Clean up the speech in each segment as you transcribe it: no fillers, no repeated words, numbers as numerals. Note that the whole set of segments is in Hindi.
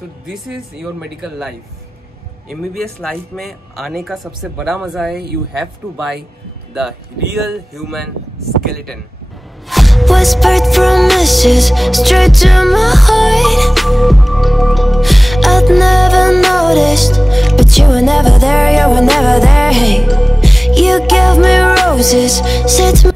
So this is your medical life. MBBS life में आने का सबसे बड़ा मजा है you have to buy the real human skeleton. Whispered promises straight to my heart. I'd never noticed, but you were never there, you were never there. Hey, you gave me roses, set me.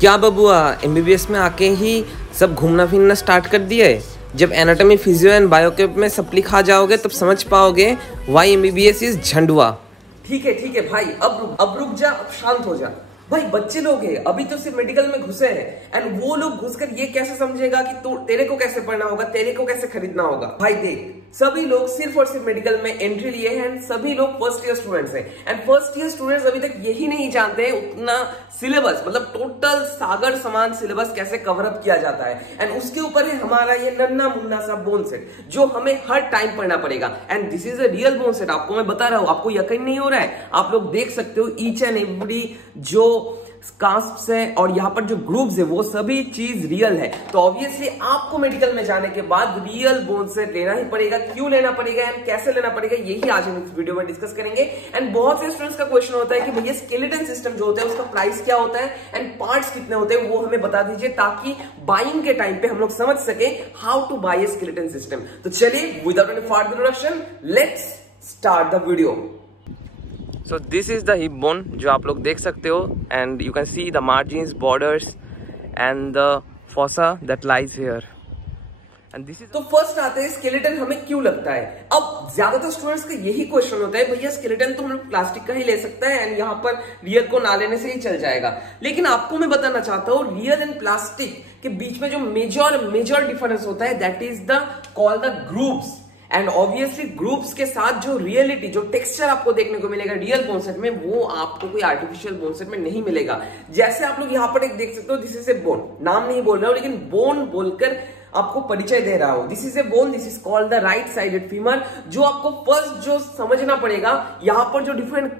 क्या बबुआ, MBBS में आके ही सब घूमना फिरना स्टार्ट कर दिया है? जब एनाटॉमी, फिजियो एंड बायोकेप में सप्ली खा जाओगे तब समझ पाओगे व्हाई MBBS इज झंडुआ। ठीक है भाई, अब रुक जा, अब शांत हो जा। भाई बच्चे लोग हैं, अभी तो सिर्फ मेडिकल में घुसे हैं एंड वो लोग घुसकर ये कैसे समझेगा कि तेरे को कैसे पढ़ना होगा, तेरे को कैसे खरीदना होगा। भाई देख, सभी लोग सिर्फ और सिर्फ मेडिकल में एंट्री लिए हैं एंड सभी लोग फर्स्ट ईयर स्टूडेंट्स हैं एंड फर्स्ट ईयर स्टूडेंट्स अभी तक यही नहीं जानते हैं उतना सिलेबस, मतलब टोटल सागर समान सिलेबस कैसे कवर अप किया जाता है एंड उसके ऊपर है हमारा ये नन्ना मुन्ना सा बोन सेट जो हमें हर टाइम पढ़ना पड़ेगा and this is a real bone set. आपको मैं बता रहा हूं, आपको यकीन नहीं हो रहा है, आप लोग देख सकते हो ईच एंड एवरी जो कास्प्स है और यहाँ पर जो ग्रुप्स है वो सभी चीज रियल है। तो ऑब्वियसली आपको मेडिकल में जाने के बाद रियल बोन सेट लेना ही पड़ेगा। क्यों लेना पड़ेगा एंड कैसे लेना पड़ेगा, यही आज हम इस वीडियो में डिस्कस करेंगे। एंड बहुत से स्टूडेंट्स का क्वेश्चन होता है कि भैया स्केलेटन सिस्टम जो होता है उसका प्राइस क्या होता है एंड पार्ट्स कितने होते हैं, वो हमें बता दीजिए ताकि बाइंग के टाइम पे हम लोग समझ सके how to buy a skeleton system. तो चलिए without any further introduction let's start the video. So this is the hip bone जो आप लोग देख सकते हो and you can see the margins, borders and the fossa that lies here and this is. तो फर्स्ट आते हैं स्केलेटन हमें क्यों लगता है। अब ज्यादातर स्टूडेंट्स का यही क्वेश्चन होता है, भैया स्केलेटन तो हम लोग प्लास्टिक का ही ले सकता है एंड यहाँ पर रियल को ना लेने से ही चल जाएगा। लेकिन आपको मैं बताना चाहता हूँ रियल एंड प्लास्टिक के बीच में जो मेजर डिफरेंस होता है that is the call the groups and obviously groups के साथ जो रियलिटी, जो टेक्सचर आपको देखने को मिलेगा रियल बोन सेट में, वो आपको कोई आर्टिफिशियल बोन सेट में नहीं मिलेगा। जैसे आप लोग यहाँ पर एक देख सकते हो, दिस इज ए बोन, नाम नहीं बोल रहा हूं लेकिन बोन बोलकर आपको परिचय दे रहा हूं। This is a bone, this is called the right sided femur. जो आपको फर्स्ट जो समझना पड़ेगा, यहाँ पर जो डिफरेंट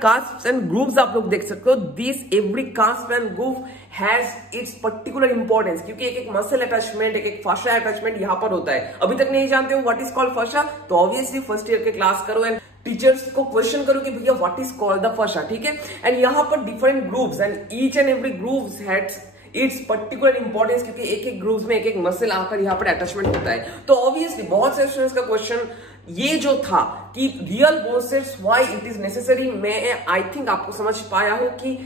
कास्ट एंड ग्रुप्स आप लोग देख सकते हो, this every cast and group has its particular importance, क्योंकि एक मसल अटैचमेंट, एक फाशा अटैचमेंट यहाँ पर होता है। अभी तक नहीं जानते हो व्हाट इज कॉल्ड फाशा, तो ऑब्वियसली फर्स्ट ईयर के क्लास करो एंड टीचर्स को क्वेश्चन करो कि भैया व्हाट इज कॉल्ड द फाशा, ठीक है। एंड यहाँ पर different groups and each and every groups has its particular importance, क्योंकि एक एक ग्रुप में एक एक मसल आकर यहाँ पर अटैचमेंट होता है। तो ऑब्वियसली बहुत से स्टूडेंट्स का क्वेश्चन ये जो था कि real bone sets why it is necessary, मैं आई थिंक आपको समझ पाया हूं कि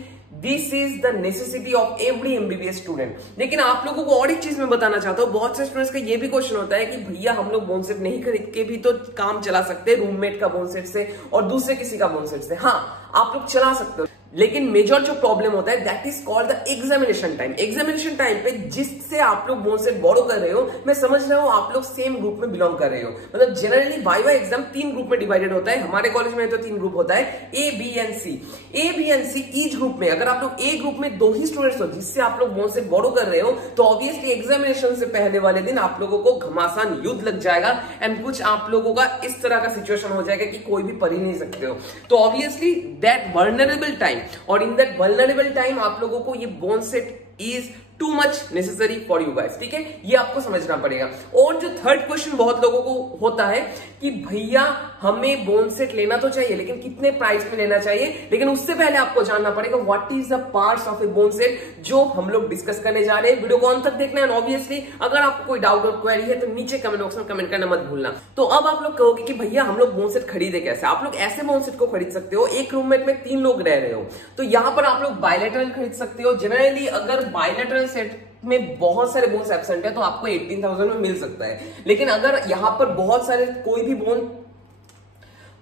this is the necessity of every MBBS student. लेकिन आप लोगों को और एक चीज मैं बताना चाहता हूँ, बहुत से स्टूडेंट्स का ये भी क्वेश्चन होता है कि भैया हम लोग बोन सेट नहीं खरीद के भी तो काम चला सकते हैं रूममेट का बोन सेट से और दूसरे किसी का बोन सेट से। हाँ, आप लोग चला सकते हो, लेकिन मेजर जो प्रॉब्लम होता है that is called the examination time. Examination time पे जिससे आप लोग बोन सेट बोरो कर रहे हो, मैं समझ रहा हूं आप लोग सेम ग्रुप में बिलोंग कर रहे हो। मतलब जनरली वाइवा एग्जाम 3 ग्रुप में डिवाइडेड होता है, हमारे कॉलेज में तो 3 ग्रुप होता है, A, B and C। A, B and C each group में अगर आप लोग A ग्रुप में 2 ही स्टूडेंट्स हो जिससे आप लोग बोन सेट बोरो कर रहे हो, तो ऑब्वियसली एग्जामिनेशन से पहले वाले दिन आप लोगों को घमासान युद्ध लग जाएगा एंड कुछ आप लोगों का इस तरह का सिचुएशन हो जाएगा कि कोई भी पढ़ ही नहीं सकते हो। तो ऑब्वियसली दैट वल्नरेबल टाइम और इन दैट वल्नरेबल टाइम आप लोगों को ये bone set is too much necessary for you guys, ठीक है, ये आपको समझना पड़ेगा। और जो थर्ड क्वेश्चन बहुत लोगों को होता है कि भैया हमें बोन सेट लेना तो चाहिए लेकिन कितने प्राइस में लेना चाहिए। लेकिन उससे पहले आपको जानना पड़ेगा what is the parts of A bone set, जो हम लोग डिस्कस करने जा रहे हैं। वीडियो को अंत तक देखना है। ऑब्वियसली अगर आपको कोई डाउट और क्वेरी है तो नीचे कमेंट बॉक्स में कमेंट करना मत भूलना। तो अब आप लोग कहोगे कि भैया हम लोग बोन सेट खरीदे कैसे। आप लोग ऐसे बोन सेट को खरीद सकते हो, एक रूममेट में 3 लोग रह रहे हो तो यहाँ पर आप लोग बायलैटरल खरीद सकते हो। जनरली अगर बायलैटरल सेट में बहुत सारे बोन्स एब्सेंट है तो आपको 18,000 में मिल सकता है। लेकिन अगर यहाँ पर बहुत सारे कोई भी बोन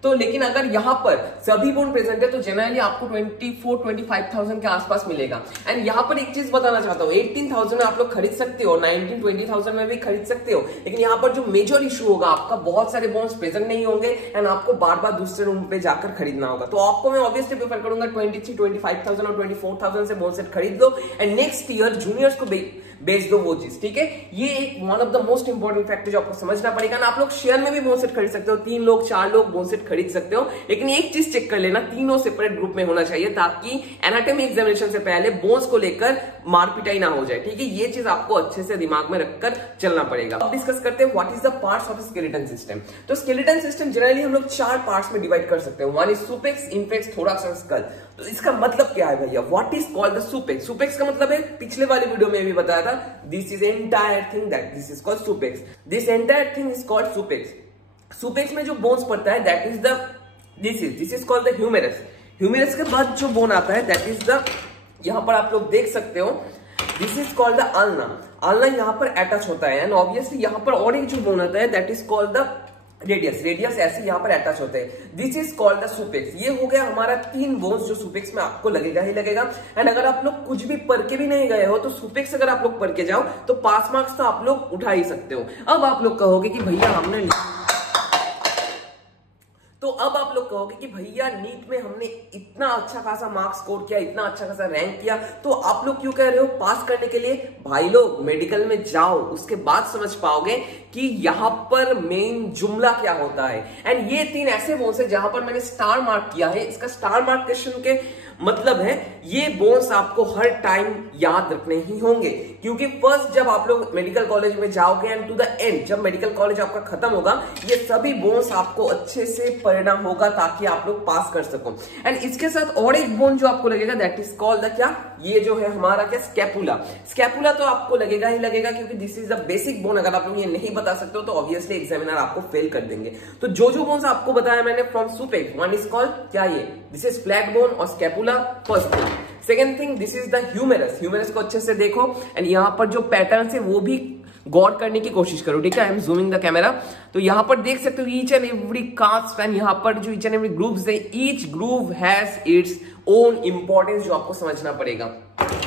लेकिन अगर यहाँ पर सभी बोन प्रेजेंट है तो जनरली आपको 24-25,000 के आसपास मिलेगा। एंड यहाँ पर एक चीज बताना चाहता हूँ, 18,000 में आप लोग खरीद सकते हो, 19-20,000 में भी खरीद सकते हो। लेकिन यहाँ पर जो मेजर इशू होगा, आपका बहुत सारे बोन्स प्रेजेंट नहीं होंगे एंड आपको बार बार दूसरे रूम पे जाकर खरीदना होगा। तो आपको मैं ऑब्वियसली प्रेफर करूंगा 23-25,000 और 24,000 से बोन सेट खरीद लो एंड नेक्स्ट ईयर जूनियर्स को बेच दो वो चीज, ठीक है। ये एक one of the most important factor जो आपको समझना पड़ेगा ना। आप लोग शेयर में भी बोन सेट खरीद सकते हो, 3 लोग 4 लोग बोन सेट खरीद सकते हो, लेकिन एक चीज चेक कर लेना, तीनों सेपरेट ग्रुप में होना चाहिए ताकि एनाटॉमी एग्जामिनेशन से पहले बोन्स को लेकर मारपिटाई ना हो जाए, ठीक है। ये चीज आपको अच्छे से दिमाग में रखकर चलना पड़ेगा। अब डिस्कस करते हैं what is the parts of skeleton system. तो स्केलेटन सिस्टम जनरली हम लोग 4 पार्ट्स में डिवाइड कर सकते हैं। वन इज सुपेक्स, इंफेक्स, थोरैक्स और स्कल। तो इसका मतलब क्या है भैया, व्हाट इज कॉल्ड द सुपेक्स। सुपेक्स का मतलब है, पिछले वाले वीडियो में भी बताया था, this is entire thing that this is called supex, this entire thing is called supex. Supex में जो बोन्स पड़ता है that is the this is called the humerus. Humerus के बाद जो बोन आता है दैट इज द, यहां पर आप लोग देख सकते हो, this is called the ulna. Ulna यहां पर अटैच होता है एंड ऑब्वियसली यहां पर और एक जो बोन आता है that is called the radius. Radius ऐसे यहां पर अटैच होते हैं, दिस इज कॉल्ड द सुपेक्स। ये हो गया हमारा 3 बोन्स जो सुपेक्स में आपको लगेगा ही लगेगा। एंड अगर आप लोग कुछ भी पढ़ के भी नहीं गए हो तो सुपेक्स अगर आप लोग पढ़ के जाओ तो पास मार्क्स तो आप लोग उठा ही सकते हो। अब आप लोग कहोगे कि भैया हमने भैया नीट में हमने इतना अच्छा खासा मार्क्स स्कोर किया, इतना अच्छा खासा रैंक किया, तो आप लोग क्यों कह रहे हो पास करने के लिए? भाई लोग मेडिकल में जाओ, उसके बाद समझ पाओगे कि यहां पर मेन जुमला क्या होता है। एंड ये 3 ऐसे बोन्स है जहां पर मैंने स्टार मार्क किया है। इसका स्टार मार्क क्वेश्चन के मतलब है ये बोन्स आपको हर टाइम याद रखने ही होंगे, क्योंकि फर्स्ट जब आप लोग मेडिकल कॉलेज में जाओगे एंड टू द एंड जब मेडिकल कॉलेज आपका खत्म होगा, ये सभी बोन्स आपको अच्छे से पढ़ना होगा ताकि आप लोग पास कर सको। एंड इसके साथ और एक बोन जो आपको लगेगा दैट इज कॉल्ड द क्या, ये जो है हमारा क्या, स्कैपुला। स्कैपुला तो आपको लगेगा ही लगेगा क्योंकि this is the basic bone. अगर आप लोग ये नहीं बता सकते हो तो ऑब्वियसली एग्जामिनर आपको फेल कर देंगे। तो जो बोन्स आपको बताया मैंने from supex, one is called क्या, ये दिस इज फ्लैट बोन और scapula first thing. Second thing this is the humerus. Humerus को अच्छे से देखो एंड यहाँ पर जो पैटर्न है वो भी गौर करने की कोशिश करो, ठीक है। I am zooming the camera. तो यहां पर देख सकते हो each and every cast and यहाँ पर जो ईच एंड एवरी ग्रुप्स है, each group has its own importance जो आपको समझना पड़ेगा।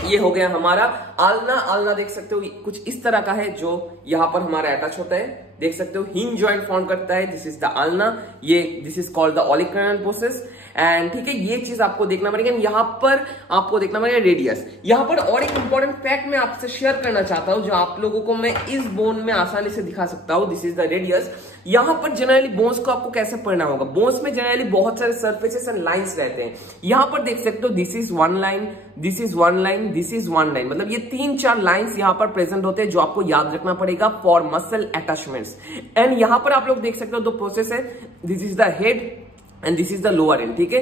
ये हो गया हमारा आल्ना। आल्ना देख सकते हो कुछ इस तरह का है जो यहां पर हमारा अटैच होता है, देख सकते हो हिंज जॉइंट फॉर्म करता है, दिस इज द आल्ना। ये this is called the olecranon process and ठीक है, ये चीज आपको देखना पड़ेगा। यहां पर आपको देखना पड़ेगा रेडियस। यहां पर और एक इंपॉर्टेंट फैक्ट मैं आपसे शेयर करना चाहता हूं जो आप लोगों को मैं इस बोन में आसानी से दिखा सकता हूं, दिस इज द रेडियस। यहां पर जनरली बोन्स को आपको कैसे पढ़ना होगा, बोन्स में जनरली बहुत सारे सरफेसेस एंड लाइंस रहते हैं। यहां पर देख सकते हो this is 1 line, this is 1 line, this is 1 line, मतलब ये 3-4 लाइंस यहां पर प्रेजेंट होते हैं जो आपको याद रखना पड़ेगा फॉर मसल अटैचमेंट्स। एंड यहां पर आप लोग देख सकते हो दो प्रोसेस है, this is the head and this is the lower and, ठीक है।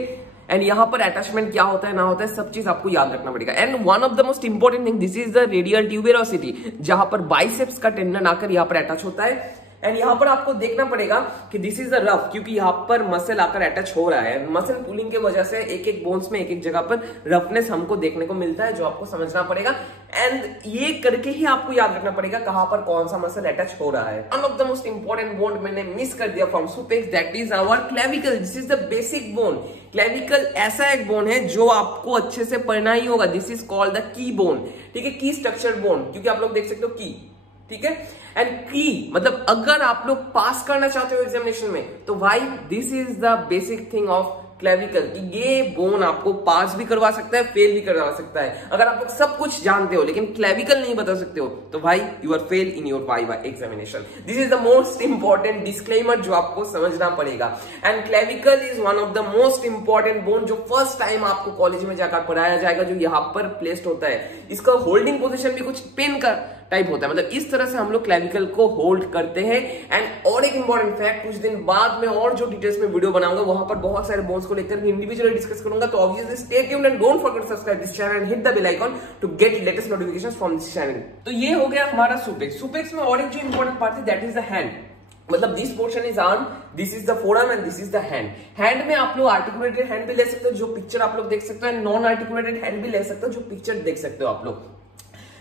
एंड यहां पर अटैचमेंट क्या होता है ना होता है सब चीज आपको याद रखना पड़ेगा। And one of the most important thing this is the radial tuberosity, जहां पर बाइसेप्स का टेंडन आकर यहां पर अटैच होता है। एंड यहां पर आपको देखना पड़ेगा कि दिस इज द रफ, क्योंकि यहां पर मसल आकर अटैच हो रहा है। मसल पुलिंग की वजह से एक एक बोन्स में एक एक जगह पर रफनेस हमको देखने को मिलता है जो आपको समझना पड़ेगा। एंड ये करके ही आपको याद रखना पड़ेगा कहां पर कौन सा मसल अटैच हो रहा है। One of the most important bone मैंने मिस कर दिया from supex, that is our clavicle. This is the basic bone. Clavicle ऐसा एक बोन है जो आपको अच्छे से पढ़ना ही होगा, this is called the key bone, ठीक है। की स्ट्रक्चर्ड बोन, क्योंकि आप लोग देख सकते हो की, ठीक है। एंड की मतलब अगर आप लोग पास करना चाहते हो एग्जामिनेशन में तो भाई this is the basic thing of clavicle, कि ये बोन आपको पास भी करवा सकता है, फेल भी करवा सकता है। अगर आप लोग सब कुछ जानते हो लेकिन क्लेविकल नहीं बता सकते हो तो भाई you are fail in your viva examination. This is the most important disclaimer जो आपको समझना पड़ेगा। And clavicle is one of the most important bone जो फर्स्ट टाइम आपको कॉलेज में जाकर पढ़ाया जाएगा, जो यहाँ पर प्लेस्ड होता है। इसका होल्डिंग पोजिशन भी कुछ पेन का टाइप होता है, मतलब इस तरह से हम लोग क्लेविकल को होल्ड करते हैं। एंड और एक इंपॉर्टेंट फैक्ट, कुछ दिन बाद में और जो डिटेल्स में वीडियो बनाऊंगा वहां पर बहुत सारे बोन्स को लेकर इंडिविजुअली डिस्कस करूंगा। तो obviously stay tuned and don't forget to subscribe this channel and hit the bell icon to get latest notifications from this channel. तो ये हो गया हमारा सुपेक्स। सुपेक्स में और एक जो इंपॉर्टेंट पार्ट है दैट इज द हैंड, मतलब this portion is arm, this is the forearm and this is the hand. Hand में आप लोग आर्टिकुलेटेड हैंड भी ले सकते हो जो पिक्चर आप लोग देख सकते हो, नॉन आर्टिकुलेटेड हैंड भी ले सकते हो जो पिक्चर देख सकते हो आप लोग।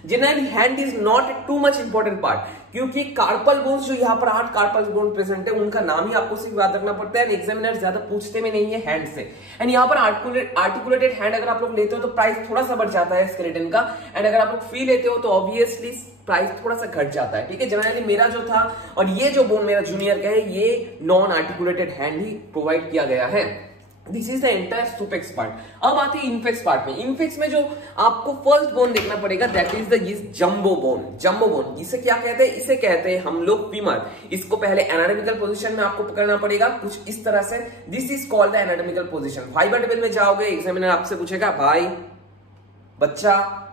Generally hand is not too much important part, क्योंकि कार्पल बोन्स जो यहाँ पर 8 कार्पल बोन प्रेजेंट है उनका नाम ही आपको सिर्फ याद रखना पड़ता है। एग्जामिनर ज्यादा पूछते में नहीं है हैंड से। एंड यहाँ पर आर्टिकुलेटेड हैंड अगर आप लोग लेते हो तो प्राइस थोड़ा सा बढ़ जाता है स्केलेटन का, एंड अगर आप लोग फ्री लेते हो तो ऑब्वियसली प्राइस थोड़ा सा घट जाता है, ठीक है। जनरली मेरा जो था और ये जो बोन मेरा जूनियर का है ये नॉन आर्टिकुलेटेड हैंड ही प्रोवाइड किया गया है। This is the entire supex part. अब आते हैं इनफेक्स पार्ट में। इनफेक्स में जो आपको फर्स्ट बोन देखना पड़ेगा that is the jumbo bone. Jumbo bone इसे क्या कहते हैं? इसे कहते हैं हम लोग फीमर। इसको पहले एनाटॉमिकल पोजीशन में आपको पकड़ना पड़ेगा कुछ इस तरह से। This is called the anatomical position. Fibre table में जाओगे, एग्जामिनर आपसे पूछेगा भाई बच्चा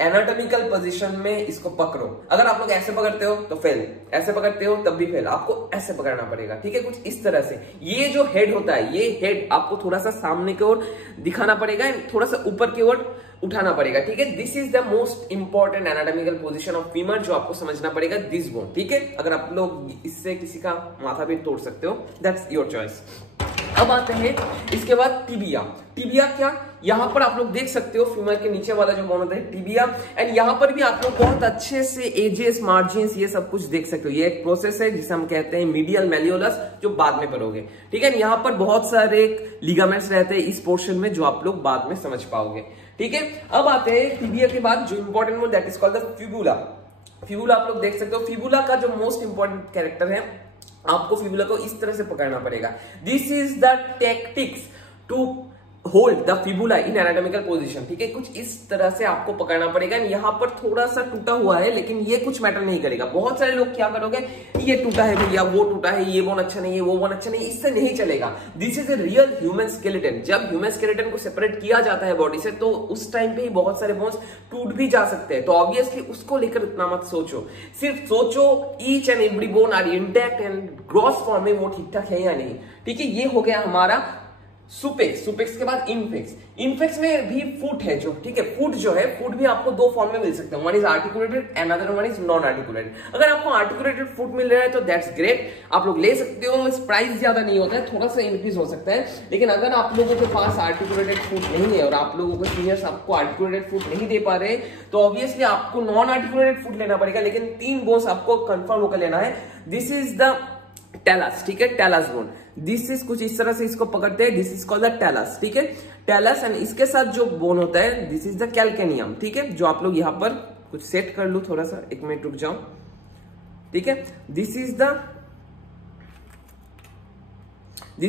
एनाटॉमिकल पोजीशन में इसको पकड़ो। अगर आप लोग ऐसे पकड़ते हो तो फेल, ऐसे पकड़ते हो तब भी फेल। आपको ऐसे पकड़ना पड़ेगा, ठीक है, कुछ इस तरह से। ये जो हेड होता है, ये हेड आपको थोड़ा सा सामने की ओर दिखाना पड़ेगा, थोड़ा सा ऊपर की ओर उठाना पड़ेगा, ठीक है। This is the most important anatomical position of femur जो आपको समझना पड़ेगा, दिस बोन, ठीक है। अगर आप लोग इससे किसी का माथा भी तोड़ सकते हो, दैट्स योर चॉइस। अब आते हैं इसके बाद टिबिया। टिबिया क्या? यहां पर आप लोग देख सकते हो फीमर के नीचे वाला जो बोन होता है टिबिया, एंड यहां पर भी आप लोग बहुत अच्छे से एजेस, मार्जिन्स, ये सब कुछ देख सकते हो। ये एक प्रोसेस है जिसे हम कहते हैं मीडियल मैल्यूलस, जो बाद में पढ़ोगे, ठीक है। यहां पर बहुत सारे लिगामेंट्स रहते हैं इस पोर्शन में जो आप लोग बाद में समझ पाओगे, ठीक है। अब आते हैं टिबिया के बाद जो important bone that is called the fibula. Fibula आप लोग देख सकते हो। फिबुला का जो मोस्ट इंपॉर्टेंट कैरेक्टर है, आपको फिबुला को इस तरह से पकड़ना पड़ेगा। This is the tactics to hold the fibula in anatomical position, ठीक है। कुछ इस तरह से आपको पकड़ना पड़ेगा। यहाँ पर थोड़ा सा टूटा हुआ है लेकिन ये कुछ मैटर नहीं करेगा। बहुत सारे लोग क्या करोगे, ये टूटा है भैया, वो टूटा है, ये बोन अच्छा नहीं है, वो बोन अच्छा नहीं, इससे नहीं चलेगा। This is a real human skeleton. जब ह्यूमन स्केलेटन को सेपरेट किया जाता है बॉडी से, तो उस टाइम पे ही बहुत सारे बोन्स टूट भी जा सकते हैं। तो ऑब्वियसली उसको लेकर उतना मत सोचो, सिर्फ सोचो each and every bone are intact and gross form में वो ठीक ठाक है या नहीं, ठीक है। ये हो गया हमारा सुपेक्स। सुपेक्स के बाद इनफेक्स। इनफेक्स में भी फुट है जो, ठीक है। फुट जो है, फुट भी आपको दो फॉर्म में मिल सकते हैं, one is articulated and other one is non articulated. अगर आपको आर्टिकुलेटेड फुट मिल रहा है तो दैट्स ग्रेट, आप लोग ले सकते हो। इस प्राइस ज्यादा नहीं होता है, थोड़ा सा इंक्रीज हो सकता है। लेकिन अगर आप लोगों के पास आर्टिकुलेटेड फुट नहीं है और आप लोगों के सीनियर्स आपको आर्टिकुलेटेड फुट नहीं दे पा रहे, तो ऑब्वियसली आपको नॉन आर्टिकुलेटेड फुट लेना पड़ेगा। लेकिन 3 बोन्स आपको कंफर्म होकर लेना है। दिस इज द टेलस, ठीक है, टेलस बोन। दिस इज कुछ इस तरह से इसको पकड़ते हैं, this is called the talus, ठीक है, टेलस। एंड इसके साथ जो बोन होता है दिस इज द कैल्केनियम, ठीक है, जो आप लोग यहां पर कुछ सेट कर लो, थोड़ा सा 1 मिनट रुक जाओ, ठीक है। दिस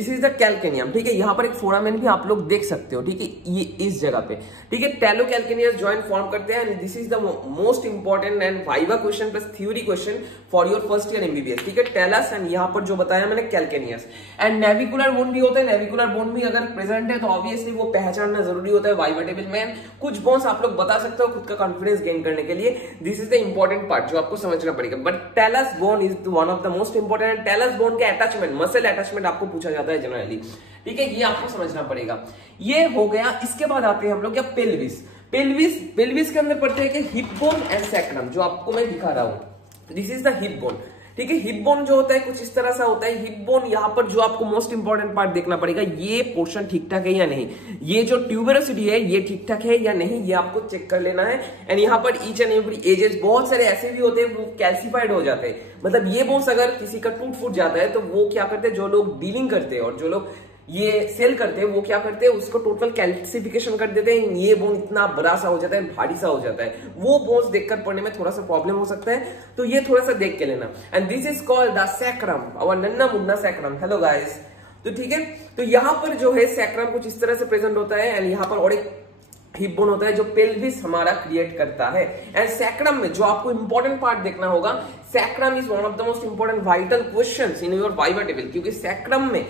इज द कैल्केनियम, ठीक है। यहां पर एक फोरामेन भी आप लोग देख सकते हो, ठीक है, ये इस जगह पे, ठीक है। टेलो कैल्केनियस जॉइंट फॉर्म करते हैं। This is the most important and viva question plus theory question for your first year MBBS, ठीक है। टेलस एंड यहां पर जो बताया मैंने कैल्केनियस। एंड नेविकुलर बोन भी होता है। नेविकुलर बोन भी अगर प्रेजेंट है तो ऑब्वियसली वो पहचानना जरूरी होता है वाइवा टेबल में। कुछ बोन्स आप लोग बता सकते हो खुद का कॉन्फिडेंस गेन करने के लिए। This is the important part जो आपको समझना पड़ेगा। But talus bone is one of the most important. Talus bone के अटैचमेंट, मसल अटैचमेंट आपको पूछा जाता है जनरली, ठीक है, ये आपको समझना पड़ेगा। ये हो गया। इसके बाद आते हैं हम लोग क्या, पेल्विस। पेल्विस के अंदर पढ़ते हैं कि हिप बोन एंड सैक्रम, जो आपको मैं दिखा रहा हूं। This is the hip bone, ठीक है। हिप बोन जो होता है कुछ इस तरह सा होता है। हिप बोन यहां पर जो आपको मोस्ट इंपॉर्टेंट पार्ट देखना पड़ेगा, ये पोर्शन ठीक ठाक है या नहीं, ये जो ट्यूबरसिटी है ये ठीक ठाक है या नहीं, ये आपको चेक कर लेना है। एंड यहाँ पर ईच एंड एवरी एजेस, बहुत सारे ऐसे भी होते हैं वो कैल्सिफाइड हो जाते हैं। मतलब ये बोन्स अगर किसी का टूट फूट जाता है तो वो क्या करते हैं, जो लोग डीलिंग करते हैं और जो लोग ये सेल करते हैं वो क्या करते हैं, उसको टोटल कैल्सिफिकेशन कर देते हैं। ये बोन इतना बड़ा सा हो जाता है, भारी सा हो जाता है। वो बोन्स देखकर पढ़ने में थोड़ा सा प्रॉब्लम हो सकता है, तो ये थोड़ा सा देख के लेना। And this is called the sacrum, our नन्ना मुन्ना सैक्रम। हेलो गाइस, तो ठीक है। तो यहाँ पर जो है सैक्रम कुछ इस तरह से प्रेजेंट होता है। एंड यहाँ पर और एक हिप बोन होता है जो पेल्विस हमारा क्रिएट करता है। एंड सैक्रम में जो आपको इंपॉर्टेंट पार्ट देखना होगा, sacrum is one of the most important vital questions in your viva table. क्योंकि सैक्रम में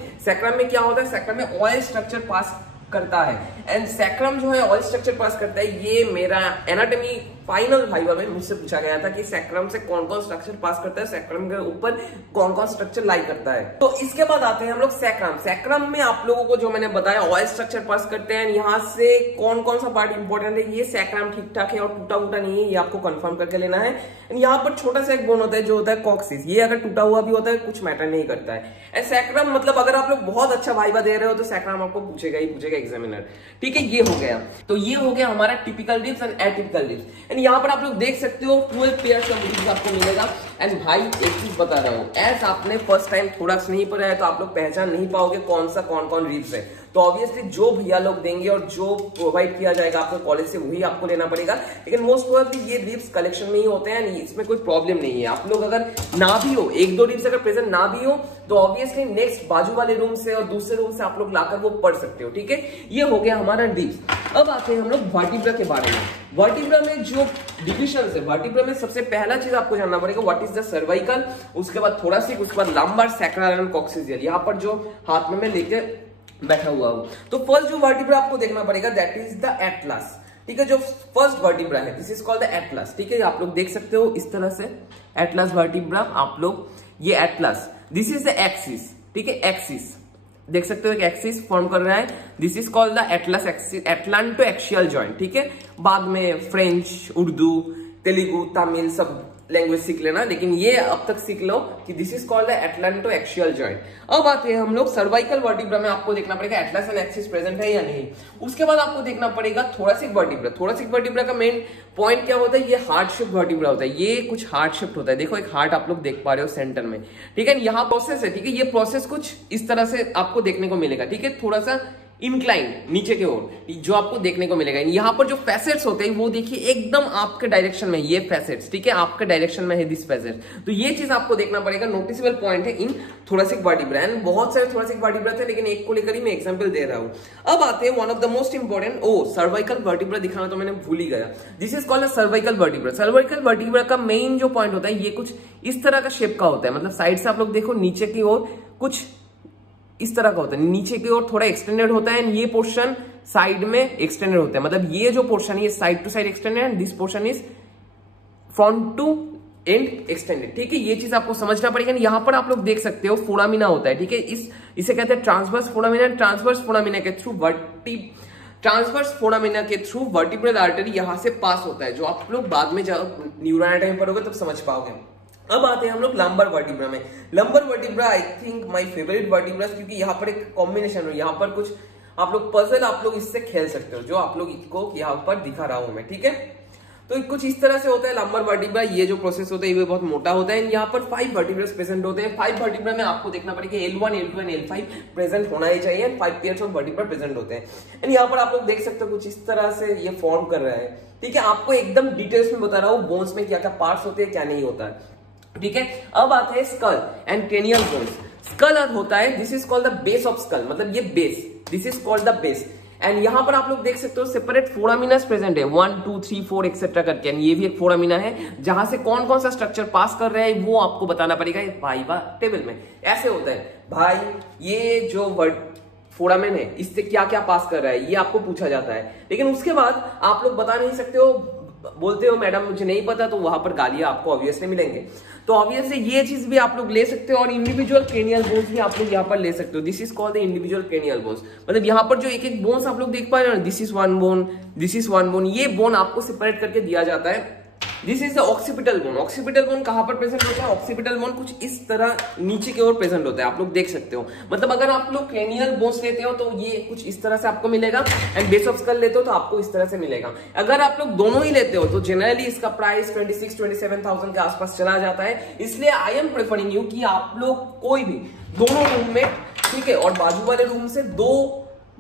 क्या होता है, सैक्रम में ऑयल स्ट्रक्चर पास करता है। एंड सैक्रम जो है ऑयल स्ट्रक्चर पास करता है। ये मेरा एनाटॉमी फाइनल वाइवा में मुझसे पूछा गया था कि सैक्रम से कौन कौन स्ट्रक्चर पास करता है, सैक्रम के ऊपर कौन कौन स्ट्रक्चर लाई करता है। तो इसके बाद आते हैं हम लोग सैक्रम। सैक्रम में आप लोगों को जो मैंने बताया ऑयल स्ट्रक्चर पास करते हैं। यहाँ से कौन कौन सा पार्ट इंपॉर्टेंट है, ये सैक्रम ठीक ठाक है और टूटा फूटा नहीं है, ये आपको कंफर्म करके लेना है। यहाँ पर छोटा सा एक बोन होता है जो होता है कॉक्सिस, ये अगर टूटा हुआ भी होता है कुछ मैटर नहीं करता है। एंड सैक्रम मतलब अगर आप लोग बहुत अच्छा वाइवा दे रहे हो तो सैक्रम आपको पूछेगा ही पूछेगा एग्जामिनर, ठीक है। ये हो गया। तो ये हो गया हमारा typical ribs and atypical ribs. And यहाँ पर आप लोग देख सकते हो 12 पेयर्स ऑफ रिब्स आपको मिलेगा। एंड भाई एक चीज बता रहा हूँ, एज आपने फर्स्ट टाइम थोड़ा नहीं पढ़ा है तो आप लोग पहचान नहीं पाओगे कौन कौन रिब्स है। तो ऑब्वियसली जो भैया लोग देंगे और जो प्रोवाइड किया जाएगा आपको कॉलेज से वही आपको लेना पड़ेगा। लेकिन मोस्ट प्रोबेबली ये रिब्स कलेक्शन में ही होते हैं, इसमें कोई प्रॉब्लम नहीं है। आप लोग अगर ना भी हो, 1-2 रिब्स अगर प्रेजेंट ना भी हो तो ऑब्वियसली नेक्स्ट बाजू वाले रूम से और दूसरे रूम से आप लोग लाकर वो पढ़ सकते हो, ठीक है। ये हो गया हमारा रिब्स। अब आते हैं हम लोग वर्टिब्रा के बारे में। वर्टिब्रा में जो डिविजन है, वर्टिब्रा में सबसे पहला चीज आपको जानना पड़ेगा व्हाट इज द सर्वाइकल, उसके बाद थोरासिक, उसके बाद लंबर, सैक्रल एंड कॉक्सिजियल। यहाँ पर जो हाथ में मैं लेके बैठा हुआ हूँ, तो फर्स्ट जो वर्टिब्रा आपको देखना पड़ेगा दैट इज द एटलस, ठीक है। जो फर्स्ट वर्टिब्रा है this is called the Atlas, ठीक है। आप लोग देख सकते हो इस तरह से एटलस वर्टिब्रा, आप लोग ये Atlas, this is the axis, ठीक है। एक्सिस देख सकते हो, एक एक्सिस फॉर्म कर रहा है, this is called the Atlas axis, atlanto axial joint, ठीक है। बाद में फ्रेंच, उर्दू, तेलुगु, तमिल सब लैंग्वेज सीख लेना, लेकिन ये अब तक सीख लो कि this is called the atlanto axial joint. अब आते हैं हम लोग सर्वाइकल वर्टिब्रा में, आपको देखना पड़ेगा एटलस एंड एक्सिस प्रेजेंट है या नहीं। उसके बाद आपको देखना पड़ेगा थोरासिक वर्टिब्रा। थोरासिक वर्टिब्रा का मेन पॉइंट क्या होता है, ये हार्ट शिफ्ट वर्टिब्रा होता है, ये कुछ हार्ट शिफ्ट होता है। देखो एक हार्ट आप लोग देख पा रहे हो सेंटर में, ठीक है। यहाँ प्रोसेस है, ठीक है। ये प्रोसेस कुछ इस तरह से आपको देखने को मिलेगा, ठीक है। थोड़ा सा इंक्लाइन नीचे की ओर जो आपको देखने को मिलेगा। यहाँ पर जो फैसेट्स होते हैं वो देखिए एकदम आपके डायरेक्शन में, ये फैसेट्स, ठीक है, आपके डायरेक्शन में है दिस फैसेट। तो ये चीज आपको देखना पड़ेगा, नोटिसेबल पॉइंट है इन थोरासिक वर्टिब्रा। एंड बहुत सारे थोरासिक वर्टिब्रा थे, लेकिन एक को लेकर ही मैं एग्जांपल दे रहा हूँ। अब आते हैं one of the most important, cervical vertebra दिखाना तो मैंने भूल ही गया। This is called cervical vertebra. Cervical vertebra का मेन जो पॉइंट होता है ये कुछ इस तरह का शेप का होता है, मतलब साइड से आप लोग देखो नीचे की ओर कुछ इस तरह का होता है, नीचे की ओर थोड़ा एक्सटेंडेड होता है, एंड ये पोर्शन साइड में एक्सटेंडेड होता है। मतलब ये जो पोर्शन है ये side to side extended and this portion is front to end extended, ठीक है। ये चीज आपको समझना पड़ेगा। यहां पर आप लोग देख सकते हो फोरामिना होता है, ठीक है। इसे कहते हैं ट्रांसवर्स फोरामिना। ट्रांसवर्स फोरामिना के थ्रू वर्टिब्रल आर्टरी यहां से पास होता है, जो आप लोग बाद में जब न्यूरो एनाटॉमी पढ़ोगे तब समझ पाओगे। अब आते हैं हम लोग लंबर वर्टिब्रा में। Lumbar vertebra I think my favourite vertebra, क्योंकि यहाँ पर एक कॉम्बिनेशन है, यहाँ पर कुछ आप लोग पजल आप लोग इससे खेल सकते हो, जो आप लोग इसको यहाँ पर दिखा रहा हूं मैं, ठीक है। तो कुछ इस तरह से होता है लंबर वर्टिब्रा। ये जो प्रोसेस होता है ये बहुत मोटा होता है। यहाँ पर 5 वर्टिब्रा प्रेजेंट होते हैं। 5 वर्टिब्रा में आपको देखना पड़ेगा L1, L2 and L5 present होना ही चाहिए। 5 पेयर्स ऑफ वर्टिब्रा प्रेजेंट होते हैं। एंड यहाँ पर आप लोग देख सकते हो कुछ इस तरह से ये फॉर्म कर रहा है, ठीक है। आपको एकदम डिटेल्स में बता रहा हूँ बोन्स में क्या क्या पार्ट्स होते हैं, क्या नहीं होता है, ठीक है। अब आते हैं skull and cranial bones. Skull होता है, this is called the base of skull, मतलब ये base, this is called the base. And यहां पर आप लोग देख सकते हो सेपरेट फोरामिनास प्रेजेंट है, 1, 2, 3, 4 एक्सेट्रा करके। ये भी एक फोरामिना है, जहां से कौन कौन सा स्ट्रक्चर पास कर रहे हैं वो आपको बताना पड़ेगा वाइवा टेबल में। ऐसे होता है भाई, ये जो फोरामेन है इससे क्या क्या पास कर रहा है ये आपको पूछा जाता है। लेकिन उसके बाद आप लोग बता नहीं सकते हो, बोलते हो मैडम मुझे नहीं पता, तो वहां पर गालियां आपको ऑब्वियसली मिलेंगे। तो ऑब्वियसली ये चीज भी आप लोग ले सकते हो। और इंडिविजुअल क्रेनियल बोन्स भी आप लोग यहाँ पर ले सकते हो। This is called the individual cranial bones, मतलब यहाँ पर जो एक एक बोन्स आप लोग देख पा रहे हो, this is 1 bone, this is 1 bone, ये बोन आपको सेपरेट करके दिया जाता है। This is the occipital bone. Occipital bone कहां पर प्रेजेंट होता है, ऑक्सीपिटल बोन कुछ इस तरह नीचे की ओर प्रेजेंट होता है, आप लोग देख सकते हो। मतलब अगर आप लोग क्रेनियल बोन्स लेते हो तो ये कुछ इस तरह से आपको मिलेगा, एंड बेस ऑफ स्कल लेते हो तो आपको इस तरह से मिलेगा। अगर आप लोग दोनों ही लेते हो तो जनरली इसका प्राइस 26-27,000 के आसपास चला जाता है। इसलिए आई एम प्रेफरिंग यू कि आप लोग कोई भी दोनों रूम में, ठीक है, और बाजू वाले रूम से 2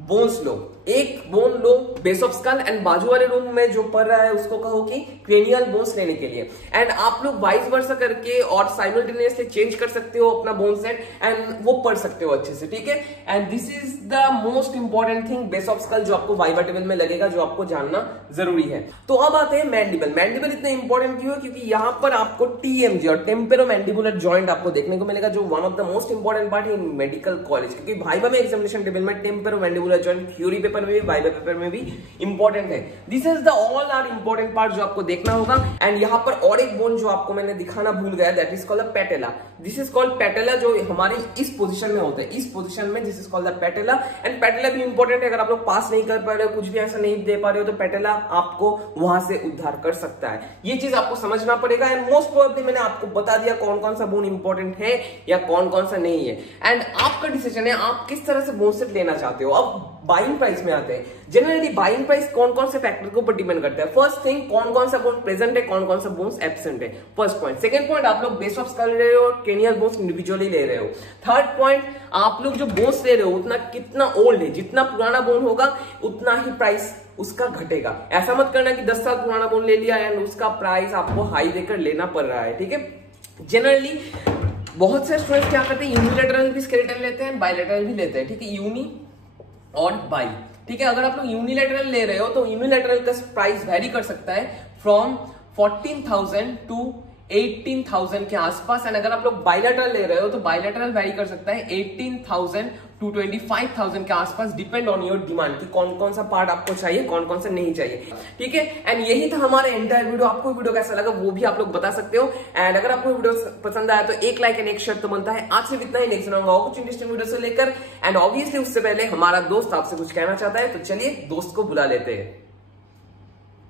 बोन्स लो, एक bone low base of school, and बाजू वाले रूम में जो पढ़ रहा है उसको कहो कि क्रेनियल बोन्स लेने के लिए। एंड आप लोग वाइस वर्सा करके और साइमल्टेनियसली चेंज कर सकते हो अपना बोन सेट, एंड वो पढ़ सकते हो अच्छे से, ठीक है। And this is the most important thing, base of school, जो आपको वाइवा टेबल में लगेगा, जो आपको जानना जरूरी है। तो अब आते हैं मैंडिबल। मैंडिबल इतना इंपॉर्टेंट क्यों है, क्योंकि यहाँ पर आपको TMJ और टेम्पेरो मैंडिबुलर जॉइंट आपको देखने को मिलेगा, जो one of the most important part है इन मेडिकल कॉलेज। क्योंकि वाइवा में एग्जामिनेशन टेबल में temporo mandibular joint theory paper में भी, वाइवा पेपर में भी इंपॉर्टेंट है। This is the all are important part जो आपको देखना होगा। एंड यहाँ पर और एक बोन जो आपको मैंने दिखाना भूल गया, that is called the पैटेला। This is called पैटेला, जो हमारे इस पोजीशन में होता है, इस पोजीशन में, this is called the पैटेला। And पैटेला भी इंपॉर्टेंट है। अगर आप लोग पास नहीं कर पा रहे हो, कुछ भी ऐसा नहीं दे पा रहे हो, तो पैटेला आपको वहां से उद्धार कर सकता है। ये चीज आपको समझना पड़ेगा। एंड मोस्ट प्रोबेबली मैंने आपको बता दिया कौन कौन सा बोन इंपॉर्टेंट है या कौन कौन सा नहीं है। एंड आपका डिसीजन है आप किस तरह से बोन सेट लेना चाहते हो। अब बाइंग प्राइस में आते हैं। जनरली बाइंग प्राइस कौन कौन से फैक्टर के ऊपर डिपेंड करता है। फर्स्ट थिंग, कौन कौन सा बोन्स प्रेजेंट है, कौन कौन सा बोन्स एब्सेंट है, फर्स्ट पॉइंट। सेकंड पॉइंट, आप लोग बेस ऑफ स्कल ले रहे हो, क्रेनियल बोन्स इंडिविजुअली ले रहे हो। थर्ड पॉइंट, आप लोग जो बोन्स ले रहे हो उतना कितना ओल्ड है, जितना पुराना बोन होगा उतना ही प्राइस उसका घटेगा। ऐसा मत करना कि 10 साल पुराना बोन ले लिया एंड उसका प्राइस आपको हाई देकर लेना पड़ रहा है, ठीक है। जनरली बहुत से स्टूडेंट्स क्या करते हैं, यूनिलैटरल भी स्केलेटन लेते हैं, बायलैटरल भी लेते हैं, ठीक है, यूनी और बाई, ठीक है। अगर आप लोग यूनिलैटरल ले रहे हो तो यूनिलैटरल का प्राइस वेरी कर सकता है फ्रॉम 14,000 टू 18,000 के आसपास। एंड अगर आप लोग बायलैटरल ले रहे हो तो बायलैटरल वेरी कर सकता है 18,000 टू 25,000 के आसपास, डिपेंड ऑन योर डिमांड कि कौन कौन सा पार्ट आपको चाहिए, कौन कौन सा नहीं चाहिए, ठीक है। एंड यही था हमारा एंटायर वीडियो। आपको वीडियो कैसा लगा वो भी आप लोग बता सकते हो। एंड अगर आपको वीडियो पसंद आया तो एक लाइक एंड एक शेयर तो बनता है। आज सिर्फ इतना ही, नेक्स्ट आऊंगा कुछ इंटरेस्टिंग वीडियो से लेकर। एंड ऑब्वियसली उससे पहले हमारा दोस्त आपसे कुछ कहना चाहता है, तो चलिए दोस्त को बुला लेते हैं।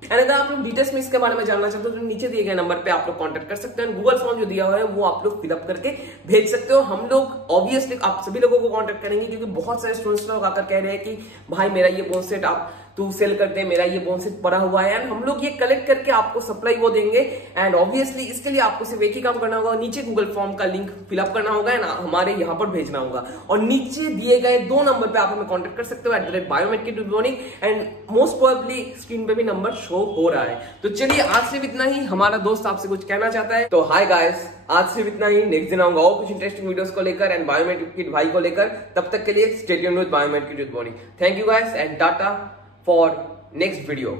एंड अगर आप लोग डिटेल्स में इसके बारे में जानना चाहते हो तो नीचे दिए गए नंबर पे आप लोग कांटेक्ट कर सकते हैं। गूगल फॉर्म जो दिया हुआ है वो आप लोग फिलअप करके भेज सकते हो। हम लोग ऑब्वियसली आप सभी लोगों को कांटेक्ट करेंगे, क्योंकि बहुत सारे स्टूडेंट्स लोग आकर कह रहे हैं कि भाई मेरा ये बोन सेट आप तू सेल करते हैं, मेरा ये बोन सेट पड़ा हुआ है। एंड हम लोग ये कलेक्ट करके आपको सप्लाई वो देंगे। एंड ऑब्वियसली इसके लिए आपको सिर्फ एक ही काम करना होगा, नीचे गूगल फॉर्म का लिंक फिलअप करना होगा एंड हमारे यहाँ पर भेजना होगा। और नीचे दिए गए 2 नंबर पे आप हमें कांटेक्ट कर सकते हो, @biomed and most probably screen पे भी नंबर शो हो रहा है। तो चलिए आज सिर्फ इतना ही। हमारा दोस्त आपसे कुछ कहना चाहता है, तो हाय गाइस, आज सिर्फ इतना ही। नेक्स्ट दिन आऊंगा और कुछ इंटरेस्टिंग वीडियोस को लेकर एंड बायोमेड किड भाई को लेकर। तब तक के लिए stay tuned with Biomed kid with body. Thank you guys and tata for next video।